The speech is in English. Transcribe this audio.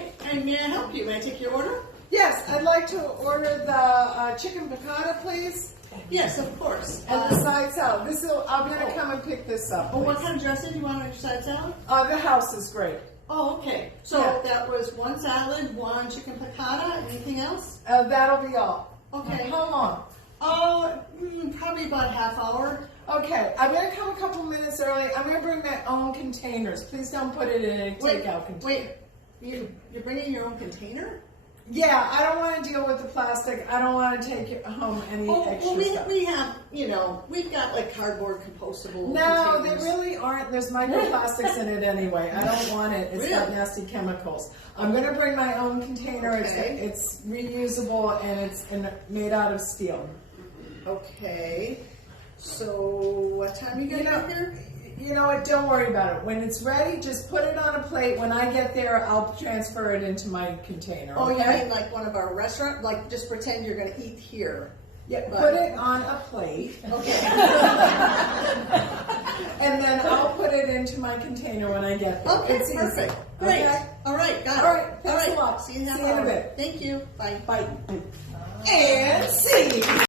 Okay, and may I help you? May I take your order? Yes, I'd like to order the chicken piccata, please, Yes, of course. and the side salad. I'm going to come and pick this up. Oh, what please. kind of dressing do you want on your side salad? The house is great. Oh, okay. So Yeah. that was one salad, one chicken piccata. Anything else? That'll be all. Okay. How long? Oh, probably about a half hour. Okay, I'm going to come a couple minutes early. I'm going to bring my own containers. Please don't put it in a takeout container. Wait, you're bringing your own container? Yeah, I don't want to deal with the plastic. I don't want to take home any extra stuff. We have, we've got like cardboard compostable No, they containers. really aren't. There's microplastics in it anyway. I don't want it. It's got Really? nasty chemicals. I'm going to bring my own container. Okay. It's reusable and it's made out of steel. Okay. So what time are you going to get here? You know what? Don't worry about it. When it's ready, just put it on a plate. When I get there, I'll transfer it into my container. Oh, okay? you mean like one of our restaurants? Like just pretend you're going to eat here. Yeah, But- put it on a plate. Okay. And then I'll put it into my container when I get there. Okay, It's easy. perfect. Great. Okay? All right, got it. All right, thanks a lot. See you in half See you in a hour. bit. Thank you. Bye. Bye. And see.